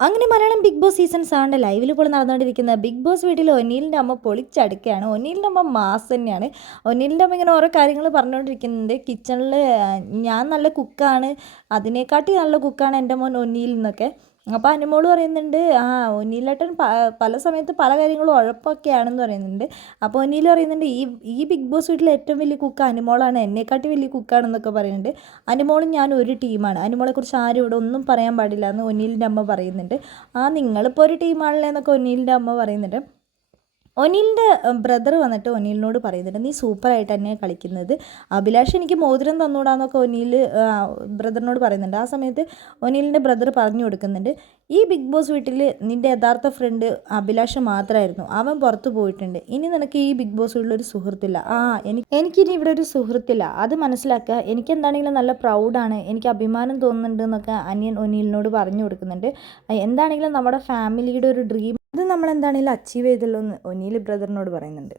അങ്ങനെ Malayalam big boss season സെവന്റെ ലൈവിൽ ഇപ്പോൾ നടന്നുകൊണ്ടിരിക്കുന്ന ബിഗ് ബോസ് വീട്ടിൽ ഒനീലിന്റെ അമ്മ പൊളിച്ചടുക്കുകയാണ്. ഒനീലിന്റെ അമ്മ മാസ് തന്നെയാണ്. ഒനീലിന്റെ അമ്മ ഇങ്ങനെ ഓരോ കാര്യങ്ങൾ പറഞ്ഞുകൊണ്ടിരിക്കുന്നുണ്ട്. കിച്ചണിൽ ഞാൻ നല്ല കുക്കാണ് അതിനെക്കാട്ടി നല്ല കുക്കാണ് എന്റെ മോൻ ഒനീൽ എന്നൊക്കെ അപ്പോൾ അനുമോൾ പറയുന്നുണ്ട് ആ ഒനീലേട്ടൻ പല സമയത്ത് പല കാര്യങ്ങളും ഉഴപ്പൊക്കെയാണെന്ന് പറയുന്നുണ്ട്. അപ്പോൾ ഒനീൽ പറയുന്നുണ്ട് ഈ ഈ ബിഗ് ബോസ് വീട്ടിലെ ഏറ്റവും വലിയ കുക്ക് അനുമോളാണ് എന്നെക്കാട്ടി വലിയ കുക്കാണെന്നൊക്കെ പറയുന്നുണ്ട്. അനുമോളും ഞാൻ ഒരു ടീമാണ് അനുമോളെക്കുറിച്ച് ആരും ഇവിടെ ഒന്നും പറയാൻ പാടില്ല എന്ന് ഒനീലിന്റെ അമ്മ പറയുന്നുണ്ട്. ആ നിങ്ങളിപ്പോൾ ഒരു ടീമാണല്ലേ എന്നൊക്കെ ഒനീലിന്റെ അമ്മ പറയുന്നുണ്ട്. ഒനീലിന്റെ ബ്രദർ വന്നിട്ട് ഒനിലിനോട് പറയുന്നുണ്ട് നീ സൂപ്പറായിട്ട് തന്നെ കളിക്കുന്നത്. അഭിലാഷ് എനിക്ക് മോതിരം തന്നൂടാന്നൊക്കെ ഒനിൽ ബ്രദറിനോട് പറയുന്നുണ്ട്. ആ സമയത്ത് ഒനിലിന്റെ ബ്രദർ പറഞ്ഞു കൊടുക്കുന്നുണ്ട് ഈ ബിഗ് ബോസ് വീട്ടിൽ നിന്റെ യഥാർത്ഥ ഫ്രണ്ട് അഭിലാഷ് മാത്രമായിരുന്നു അവൻ പുറത്തു പോയിട്ടുണ്ട്. ഇനി നിനക്ക് ഈ ബിഗ് ബോസ് വീട്ടിലൊരു സുഹൃത്തില്ല. ആ എനിക്ക് എനിക്കിനി ഇവിടെ ഒരു സുഹൃത്തില്ല. അത് മനസ്സിലാക്കുക. എനിക്ക് എന്താണെങ്കിലും നല്ല പ്രൗഡാണ് എനിക്ക് അഭിമാനം തോന്നുന്നുണ്ട് എന്നൊക്കെ അനിയൻ ഒനിലിനോട് പറഞ്ഞു കൊടുക്കുന്നുണ്ട്. എന്താണെങ്കിലും നമ്മുടെ ഫാമിലിയുടെ ഒരു ഡ്രീം അത് നമ്മളെന്താണെങ്കിലും അച്ചീവ് ചെയ്തല്ലോ എന്ന് ഒനീൽ ബ്രദറിനോട് പറയുന്നുണ്ട്.